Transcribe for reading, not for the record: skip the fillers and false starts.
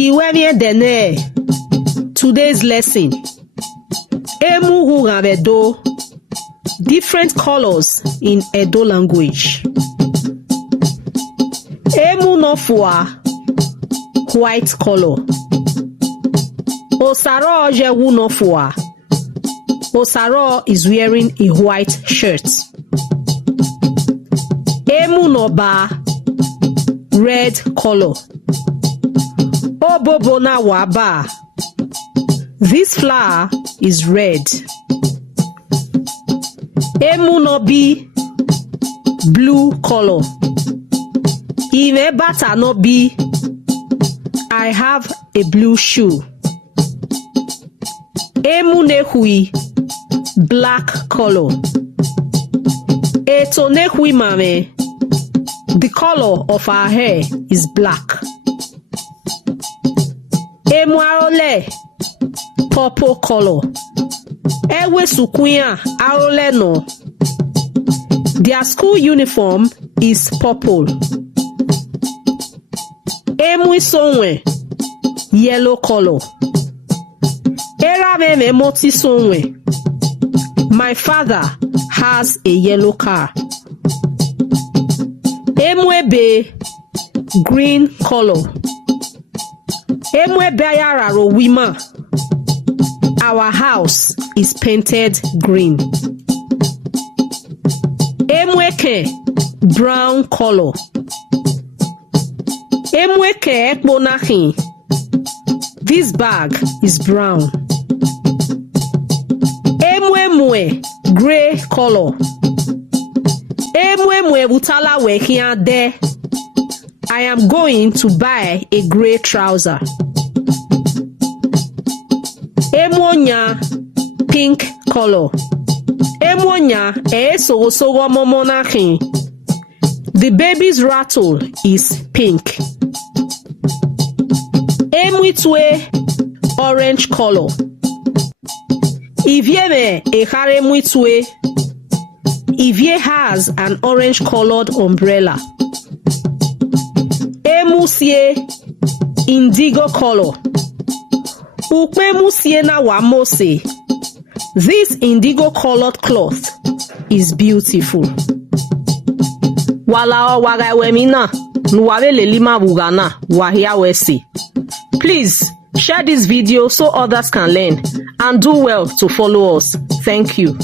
Iwemie dene. Today's lesson. Emu Hurabedo. Different colors in Edo language. Emu nofua. White color. Osaro jewu nofua. Osaro is wearing a white shirt. Emu noba. Red color. Obobo na waba. This flower is red. Emu no be blue color. Ime bata no be. I have a blue shoe. Emu nehui black color. Eto nehui mame. The color of our hair is black. Emu arole purple color. Ewe sukuya arole no. Their school uniform is purple. Emu sonwe yellow color. Era meme moti sonwe. My father has a yellow car. Emwebe green color. Emwebe ayararo wima. Our house is painted green. Emweke brown color. Emweke ekbonahi. This bag is brown. Emwemwe gray color. Emwemwe butala wekia de. I am going to buy a gray trouser. Emwonya pink color. Emwonya sogo momonahi. The baby's rattle is pink. Emwitwe orange color. Ivieme ehare mwitwe. Ivie has an orange colored umbrella. Emusie indigo color. Ukwe musie na wamose. This indigo colored cloth is beautiful. Wala waga wemina nuwave lelima bugana wahia wesi. Please share this video so others can learn and do well to follow us. Thank you.